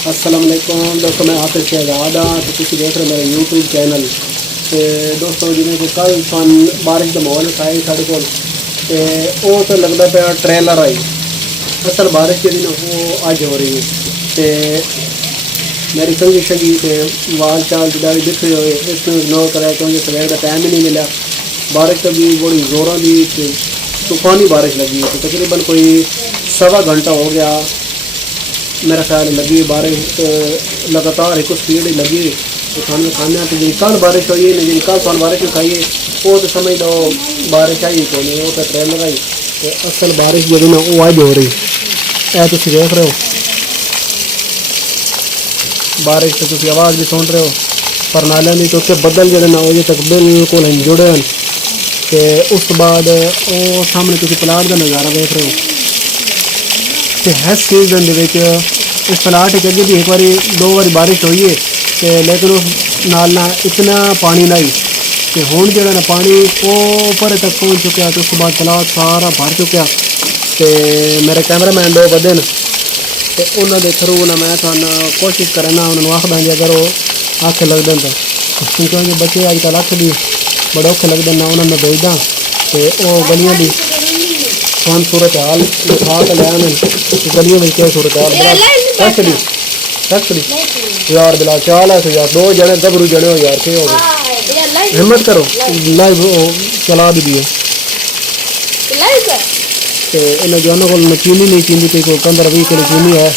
अस्सलाम वालेकुम दोस्तों, मैं हाफिज़ शहजाद हाँ तो तुम देख रहे हो मेरा यूट्यूब चैनल। तो दोस्तों जिमें कि कल सन बारिश का माहौल था साढ़े को तो लगता पाया ट्रेलर आई। असल बारिश जी ना वो अज हो रही है। तो मेरी कंगी शगी तो वाल चाल दाड़ी दिख रही हुए इसको इग्नोर कराया क्योंकि सवेर का टाइम ही नहीं मिला। बारिश तो भी बड़ी ज़ोरों की तूफ़ानी बारिश लगी है। तो तकरीबन कोई सवा घंटा हो गया मेरा ख्याल लगी बारिश लगातार एक स्पीड ही लगी। तो खाने खाने तो जी कल बारिश हुई है जी कल सन बारिश में खाइए वो तो समझ लो बारिश आई को नहीं वो तो ट्रेलर आई। तो असल बारिश जी ना वो अज हो रही है तुम देख रहे हो। बारिश तो तुम आवाज़ भी सुन रहे हो पर नाले नहीं तो उसके बदल जो ना अजे तक बिल्कुल हम जुड़े हैं। तो उस बाद वो सामने तुम प्लाट का नज़ारा देख रहे हो। तो है सीजन इस प्लाट अगे भी एक बार दो बार बारिश हुई है तो लेकिन उस नाल ना इतना पानी नहीं कि हुण जो ना पानी वो ऊपर तक पहुँच चुका। तो उस बाद प्लाट सारा भर चुका। तो मेरे कैमरामैन दो बदे न तो उन्होंने थ्रू ना मैं थाना कोशिश करना उन्होंने आखदा जी अगर वो आखे लगते तो क्योंकि बच्चे अजकल आख भी बड़े औखे लगते ना उन्होंने भेजदा तो वो गलियों की सन सूरत हाल खा के लिया गलियों में क्या सूरत हाल रखड़ी यार बिला चाल है यार दो जने गबरू जने हो यार के हो गए हिम्मत करो लाइव चला भी दिए तो इन्हें जानों को चीनी नहीं चीनी थी को 15-20 किलो चीनी है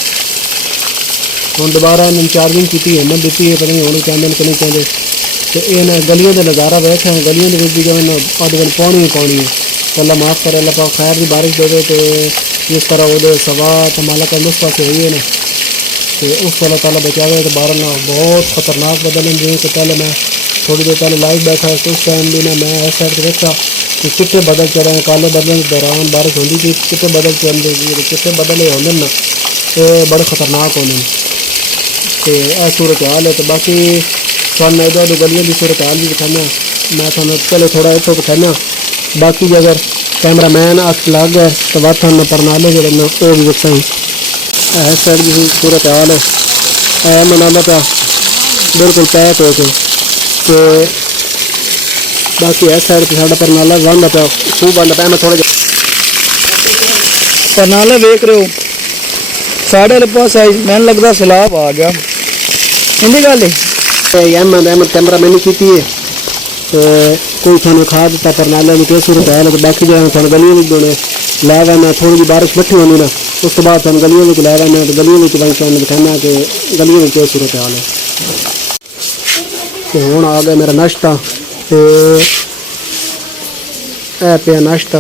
हम दोबारा इन्हें चार्जिंग की हिम्मत दी है पता नहीं होनी चाहते कि नहीं चाहते। तो इन्हें गलियों का नज़ारा बैठे हैं गलियों के भी जो अद दिन पानी ही पानी है। तो अल्लाह माफ़ करे अल्लाह पाक खैर की बारिश दे तो जिस तरह वो सवा तो माला का उस पास हुई है ना तो उस अल्लाह ताला बचावे। तो बारह ना बहुत ख़तरनाक बदल हैं जो कि पहले मैं थोड़ी देर पहले लाइव बैठा तो उस टाइम भी ना मैं इस साइड से देखा कि चिट्टे बदल चढ़े हैं काले बदल के दौरान बारिश होती थी चिट्टे बदल चल रही चिट्टे बदल होंगे ना तो बड़े ख़तरनाक होने। तो यह सूरत हाल है। तो बाकी थोड़ा इधर गलियों की सूरत हाल भी दिखाना मैं थोड़ा चलो थोड़ा इतों दिखाना बाकी जो अगर कैमरा मैन अख लग गए तो वह थाना परनाले जो वो भी दिखाई इस साइड की सूरत हाल है मनाला पा बिल्कुल पैक हो गए। तो बाकी इस साइड पर साढ़ा परनाला बंद पा खूब बंद पाया मैं थोड़ा परनाला देख रहे हो साढ़े वाले पास मैंने लगता सैलाब आ गया इंदी गल अहमद कैमरा मैंने की है। तो कोई थाने खा दिता परनाले में क्या सूरत हाल है। तो बाकी जो थाने गलियों में जोड़े लै आना थोड़ी जी बारिश बठी होनी ना उस तो बाद थाने गलियों में लै आना तो गलियों में बंक थाने दिखाना कि गलियों में क्या सूरत हाल है। तो हूँ आ गया मेरा नाश्ता तो है पे नाश्ता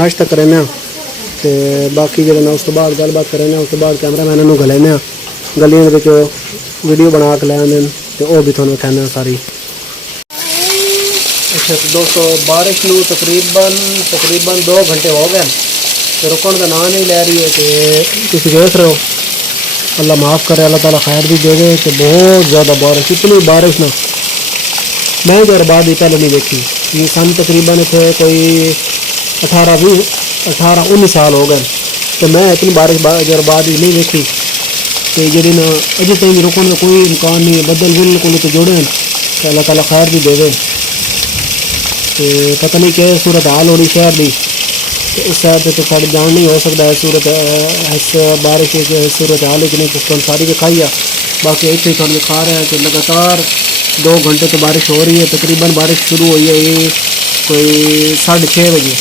नाश्ता करें तो बाकी जो ना उस तो बाद गलबात करें उस तो बाद कैमरा मैन गलेने गलियों के वीडियो बना के लैने तो वह भी थोड़ा कहना सारी। अच्छा तो दोस्तों बारिश में तकरीबन 2 घंटे हो गए तो रुकन का नाम नहीं ले रही है। तो तुम देख रहे हो अल्लाह माफ़ करे अल्लाह ताला खैर भी दे दे। तो बहुत ज़्यादा बारिश इतनी बारिश ना मैं जो बाद पहले नहीं देखी। ये सन तकरीबन थे कोई 18-19 साल हो गए तो मैं इतनी बारिश जो बाद नहीं देखी। तो जी ना अजे तक रुकने का कोई इम्कान नहीं है बदल बिल्कुल तो जोड़े हैं तो अल्लाह ताला खैर भी दे दे। तो पता नहीं क्या सूरत हाल हो रही शहर की तो उस साइड तो साढ़े जान नहीं हो सकता है सूरत इस बारिश सूरत हाल है कि नहीं तो सारी दिखाई है। बाकी इतने थोड़ा दिखा रहा है कि लगातार 2 घंटे तो बारिश हो रही है। तकरीबन बारिश शुरू हुई है ये कोई 6:30 बजे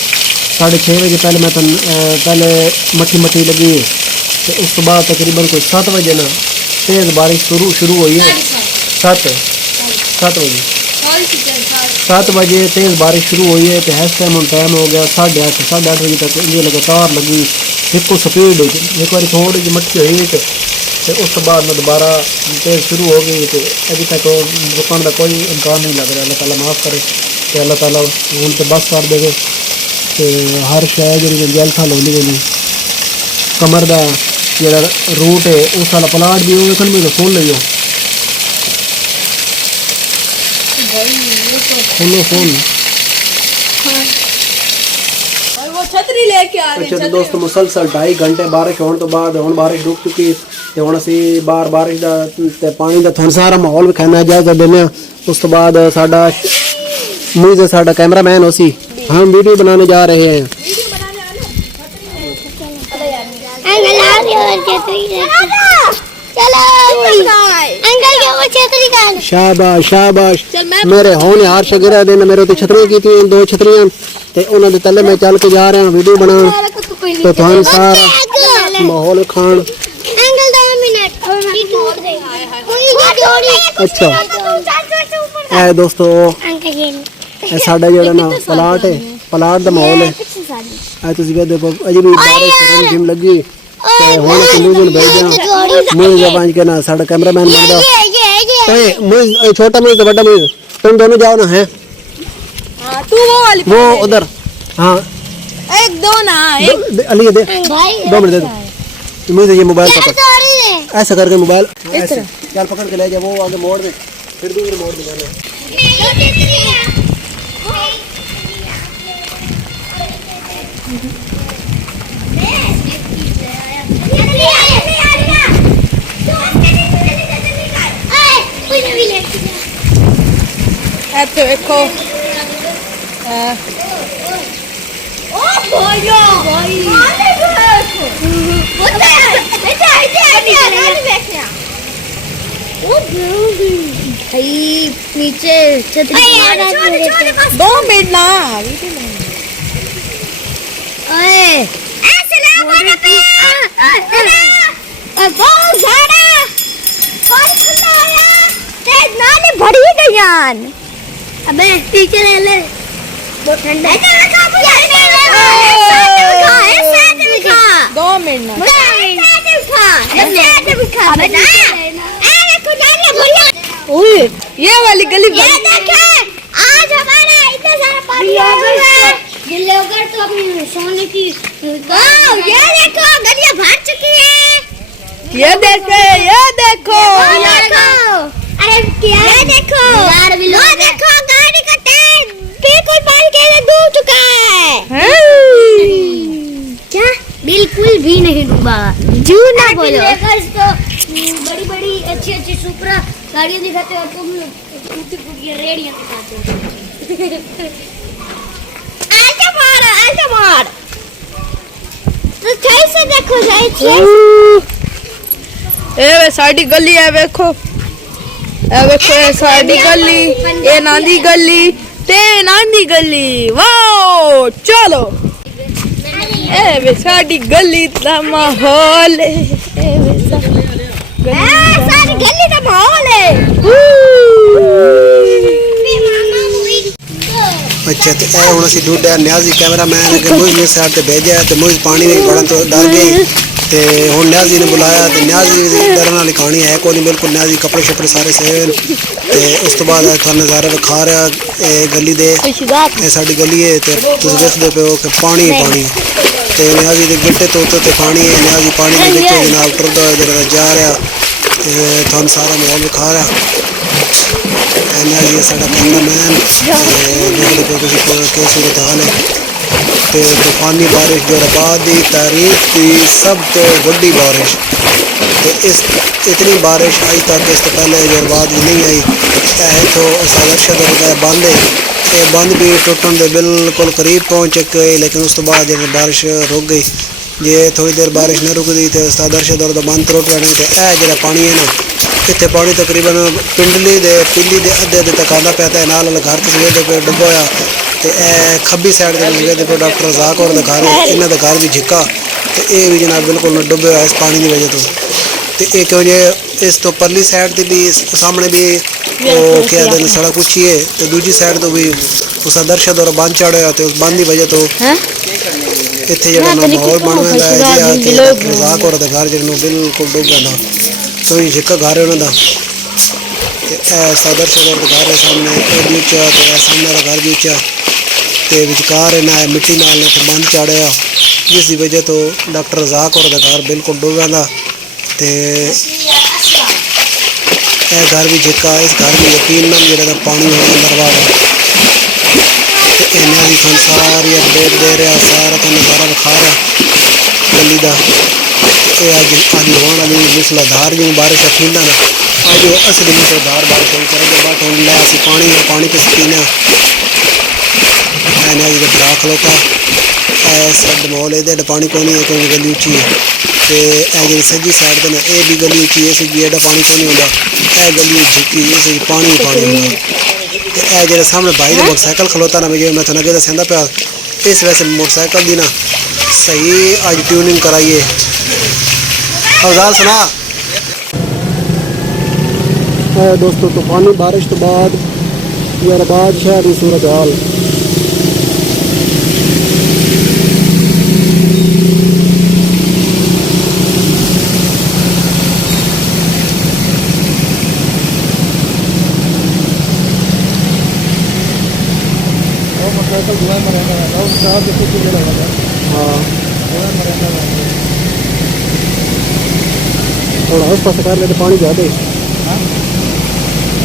6:30 बजे पहले मैं पहले मट्टी लगी है। तो उस बाद तकरीबन कोई 7 बजे ना तेज़ बारिश शुरू हुई है 7 बजे 7 बजे तेज़ बारिश शुरू हुई है। तो इस टाइम हो गया 8:30 बजे तक ये लगातार लगी एक स्पीड एक बार थोड़ी जी मट्टी हुई तो उस बाद में दोबारा तेज़ शुरू हो गई। तो अभी तक रुकने का कोई इम्कान नहीं लग रहा। अल्लाह ताला माफ़ करे तो अल्लाह ताला हूँ तो बस कर देवे। तो हर शय जी जल थल होनी गई कमर का जो रूट है उस वाला प्लाट भी वो भी तो सुन लियो खोलो फोन छतरी लेके आ गए। अच्छा तो दोस्तों मुसलसल 2.5 घंटे बारिश होने तो बाद हुण बारिश रुक चुकी ते हुण असीं बाहर बारिश दा ते पानी दा थोड़ा सारा माहौल विखाना इजाजत देने उस तो बाद साडा मुझे साडा कैमरामैन होसी हम वीडियो बनाने जा रहे हैं। अंकल आ रही हो छतरी चलो अंकल के वो छतरी का शाबाश शाबाश मेरे होनहार शागिर्द ने मेरे ते छतरी की थी 2 छतरियां ते उन्हां दे तले मैं चल के जा रहा हूं वीडियो बनाने तो थान सारा माहौल खान। अंकल 2 मिनट अच्छा ए दोस्तों अंकल ये ए साडा जेड़ा ना प्लाट है प्लाट दा माहौल है ए तुसी वे देखो अजे भी बारिश रिम लगी ते हुण असीं मुझे भेज मुझे जबान के ना साडा कैमरामैन बनदा ओए मुझे छोटा मुझे बड़ा मुझे तुम दोनों जाओ ना है हां तू वो वाली वो उधर हाँ एक दो ना एक अली दे भाई 2 मिनट दे दो मुझे ये मोबाइल पकड़ ऐसा करके मोबाइल ऐसे चल पकड़ के ले जा वो आगे मोड़ दे फिर दूसरे मोड़ दे जाना। ਇੱਥੇ ਵੇਖੋ नीचे छतरी 2 मिनट ना ओए अस्सलाम वालेकुम बहुत सारा बहुत खुला है ते नाले भरी गयान अबे टीचर ले बहुत ठंडा है साथ में खा 2 मिनट ना ओए ये वाली गली ये देखे आज हमारा इतना सारा पानी आ गया है गिल्ले होकर तो अपनी सोने की ये देखो गलियां भर चुकी है ये देखो अरे क्या ये देखो यार वो देखो गाड़ी का टायर बिल्कुल पानी के लिए डूब चुका है क्या बिल्कुल भी नहीं डूबा झूठ ना बोलो तो बड़ी बड़ी अच्छी अच्छी सुपरा गाड़ियां दिखाते हो तुम टूटी फूटी रेडियां दिखाते हो आल्टा मार तो कैसे देखो जाए ए वे साडी गली है ਵੇਖੋ ए ਵੇਖੋ ਇਹ ਸਾਡੀ ਗਲੀ ਇਹ ਨਾਂਦੀ ਗਲੀ ਤੇ ਨਾਂਦੀ ਗਲੀ ਵਾਓ ਚਲੋ ਇਹ ਵੇ ਸਾਡੀ ਗਲੀ ਦਾ ਮਾਹੌਲ ਇਹ ਵੇ सारी गली का माहौल है अच्छा तो ए हुण असीं ढूंढिया न्याजी कैमरामैन अगे मुझ ने साइड ते भेजा ते मुझ पानी में बड़न तो डर गई ते हुण न्याजी ने बुलाया ते न्याजी डरन वाली कहानी है कोई बिल्कुल न्याजी कपड़े शपड़े सारे सेन ते उस तो बाद थोड़ा नज़ारा विखा रहा ए गली दे ए साडी गली है ते तुसीं देखदे पे हो कि पानी ही पानी है ते न्याजी दे गिट्टे तो पानी है न्याजी पानी दे विच जनाब टुरदा जरा जा रहा थोड़ा सारा माहौल विखा रहा न्याजी साडा कैमरामैन देखदे पे तुसीं कि सूरत हाल है ते तूफानी बारिश जोराबाद की तारीख की सब तो वड्डी बारिश तो इस इतनी बारिश आज तक इस तो पहले जोराबाद में नहीं आई है तो सादरशद बंद है ये बंद भी टुटन के बिल्कुल करीब पहुँच गए लेकिन उस तो बाद जब बारिश रुक गई जे थोड़ी देर बारिश नहीं रुकती तो सादरशद बंद टुट जाने तो यह जो पानी है ना इतने पानी तकरीबन पिंडली दे पिंडी दे अद्धे तक आना पाया है नाल घर तस्वीर पे डुबा होया तो खब्बी साइड पे डॉक्टर रज़ाक और घर इन्हों का घर भी झिका तो ये भी जनाब बिल्कुल डुबे हुआ इस पानी की वजह तो ये क्यों जे इस तो परली साइड से भी सामने भी क्या दिन सड़क उची है तो दूसरी साइड तो भी उस दर्शद और बंद चढ़ा तो उस बंद की वजह तो इतने जो माहौल बन गया डॉक्टर रज़ाक और घर जो बिल्कुल डुब गया तो ये झिका घर है उन्होंने दर्शद और घर है सामने भी उच्चा तो सामने का घर भी उच्चा तो विचकार है ना मिट्टी नाल ने बंद चाढ़िया जिसकी वजह तो डॉक्टर रज़ाक और घर बिल्कुल डुब गया तो यह घर भी झिका इस घर में यकीन जो पानी होने अंदर वाला ਇਹਨਾਂ ਦੀ ਤੁਹਾਨੂੰ ਸਾਰੀ ਅਪਡੇਟ ਦੇ ਰਿਹਾ, ਸਾਰਾ ਤੁਹਾਨੂੰ ਨਜ਼ਾਰਾ ਵਿਖਾ ਰਿਹਾ ਗਲੀ ਦਾ। ਇਹ ਅੱਜ ਹੋਣ ਵਾਲੀ ਮੁਸਲਾਧਾਰ ਜਿਵੇਂ ਬਾਰਿਸ਼ ਥੀਂਦਾ ਨਾ, ਅੱਜ ਅਸਲੀ ਮੁਸਲਾਧਾਰ ਬਾਰਿਸ਼ ਹੋਈ ਕरेंगे। बट हम ले ਅਸੀਂ पानी पे पीना मैंने अज भरा खलोता सब माहौल ये पानी को नहीं है क्योंकि गली उची है। तो यह जी सजी साइड से ना ये भी गली उची इस एडा पानी को नहीं होता, यह गली झुकी इस पानी होता। तो यह जो सामने भाई का मोटरसाइकिल खलोता ना, मैं थोड़ा अगे दसा पाया इस वजह से मोटरसाइकिल की ना सही अज ट्यूनिंग कराइए। अवजार सुना दोस्तों, तूफानी बारिश तो बाद याराबाद शहर की सूरत हाल। हाँ थोड़ा उस पास कर ले तो पानी ज़्यादा है।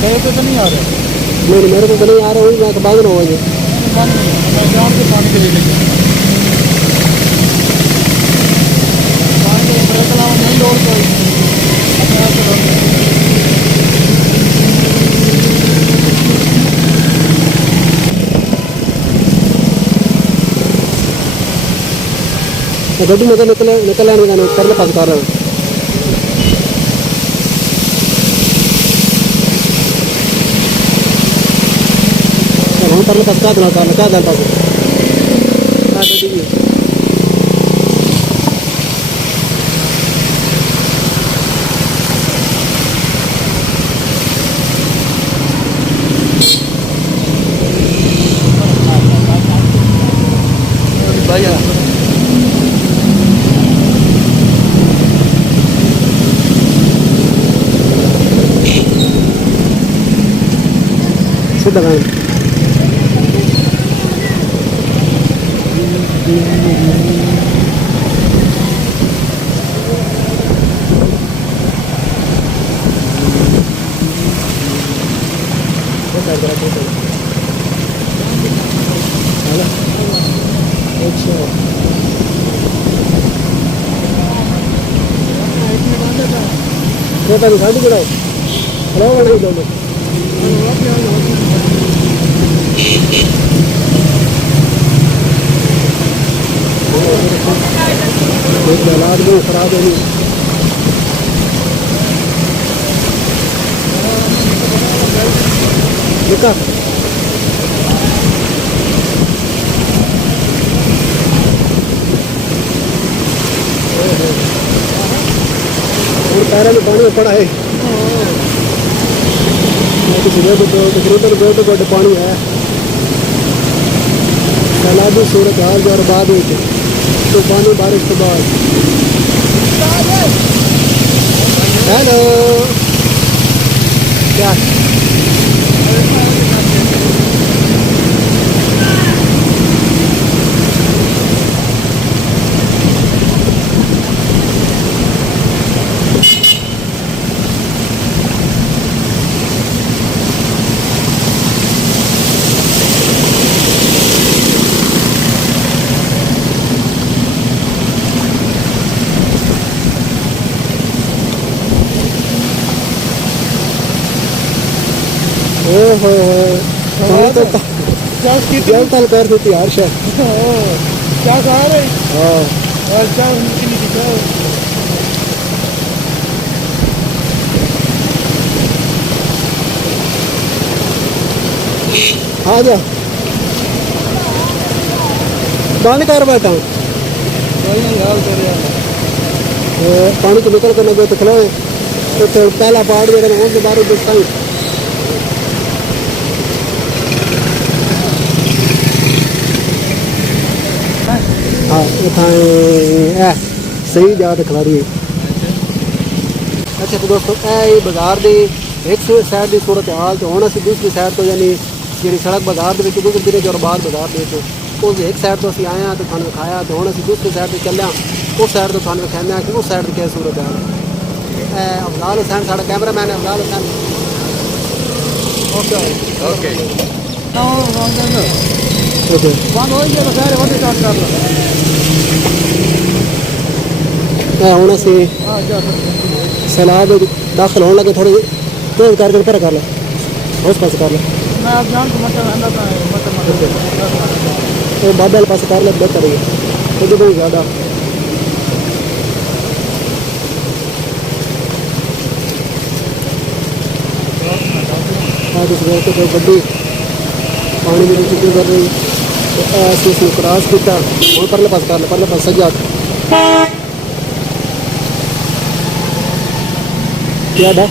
मेरे को तो नहीं आ रहा, नहीं मेरे को तो नहीं आ रहा, वही मैं बाद में होगा। मैं जान के पानी के लिए लेके पानी के ब्रेक अलावा नहीं लोड कर अपने आप से गड्डी में तो निकल आने का करने पास कर रहे हैं। हम करने पास क्या देना पास भैया सीधा गाड़ी गाड़ी बढ़ाओ हलाओ नहीं दोनों हालात भी खराब है नहीं। निका पैरों में पानी पड़ा है, तकरीबन गोटे पानी है। सैलाबी सूरत हाल जो बाद तूफानी बारिश के बाद। हेलो क्या जल तल कर देती यार शायद। क्या कहा रहे? हाँ अच्छा उनकी नहीं दिखाओ। आ जा बंद कर बैठा हूँ। पानी को निकल कर लगे तो खिलाए तो पहला पहाड़ जो है उनके बारे में देखता हूँ। हाँ सही जगह खिला रही है। अच्छा तो दोस्तों ये बाजार की एक साइड की सूरत हाल तो हम असं दूसरी साइड तो यानी जी सड़क बाजार के गुजरती रही और बाद बाजार के उस एक साइड तो असं आए हैं तो थानू विखाया तो हम असं दूसरी साइड से चले उस साइड तो थानू विखाने कि उस साइड की क्या सूरत हाल है। अफजाल हुसैन साढ़ा कैमरा मैन है Afzal Hussain. Okay okay okay ਬੰਦ ਹੋ ਗਿਆ ਤਾਂ ਸਾਰੇ ਵੱਡੇ ਸਟਾਰਟ ਕਰ ਲਓ ਹੁਣ ਅਸੀਂ ਹਾਂ ਜਾ सैलाब दाखिल होने लगे थोड़ी तेज करके पर कर लो उस पास कर लो ਮੈਂ ਆਪ ਜਾਨ को मतलब अंदर का मतलब वो बादल पास कर लो बेहतर है तो बहुत ज़्यादा आज इस वक्त तो बड़ी पानी में चुकी कर रही तो ऐसे इसने क्रॉस किया और परले पास कर लो परले पास सजा क्या था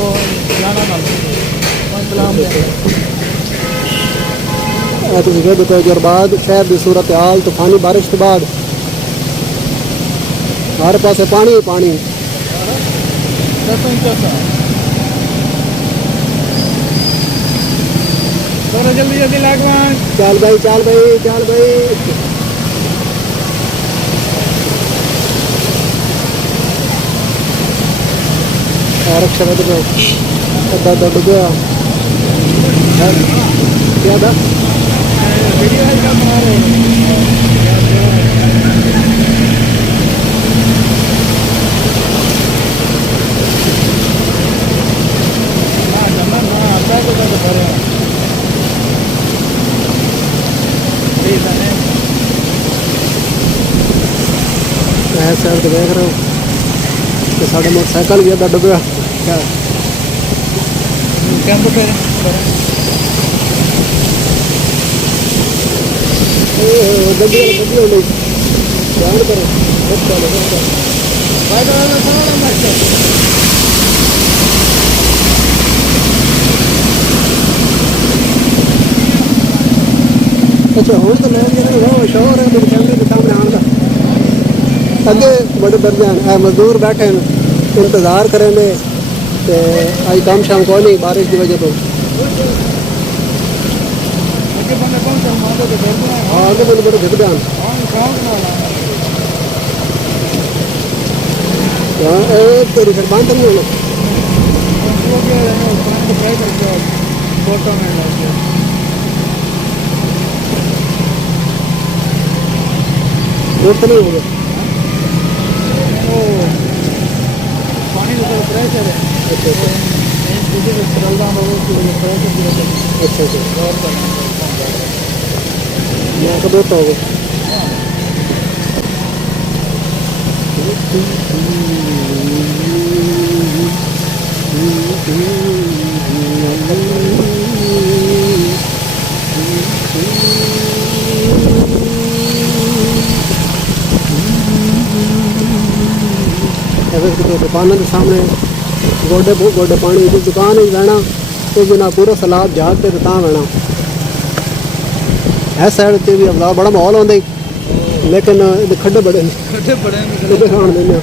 ਉਹ ਜਾਣਾ ਨਾਲ ਸਲਾਮ ਦੇ ਤੁਸੀਂ ਵੇਖੋ ਕਿ ਜਰਬਾਦ ਸ਼ਹਿਰ ਦੀ ਸੂਰਤ ਹਾਲ ਤੂਫਾਨੀ ਬਾਰਿਸ਼ ਤੋਂ ਬਾਅਦ ਹਰ ਪਾਸੇ ਪਾਣੀ ਹੀ ਪਾਣੀ ਦੱਸੋ ਇੰਚਾ थोड़ा जल्दी जल्दी लागवान चल भाई चल भाई चल भाई रक्षा में तो अद्धा अद्धा डूब गया क्या था वीडियो है क्या बना रहे मैं सैर तो देख रहा हूँ कि साढ़े मोटरसाइकिल भी अद्धा डूब गया क्या कैंप पे गड्डी हो गई ध्यान करो बस चलो भाई तो मैं सारा मस्त अच्छा हूँ तो मैं शोर है मेरे कैमरे के सामने आने का अगे बड़े दर्जे हैं मजदूर बैठे हैं इंतज़ार करेंगे तो आज काम शाम को नहीं बारिश की वजह तो आगे बंदे कौन सा मारो तो डर रहा है हाँ आगे बड़े बड़े झुक जान कौन कौन वाला यहाँ तेरी फिर बांध नहीं होना वो क्या है ना उसको ट्राई करके फोटो में लगे रोड तो नहीं होगा पानी का थोड़ा प्रेशर है अच्छा अच्छा दूसरे से चलता हम लोगों की प्रेशर की वजह अच्छा अच्छा से और करना यहाँ का बहुत होगा दुकान के सामने गोडे गोडे पानी की दुकान ही बहना तो बिना पूरा सलाद झाग के तो बहना है साइड से भी अब बड़ा माहौल होंगे लेकिन खड्डे बड़े खड्डे बड़े खान देने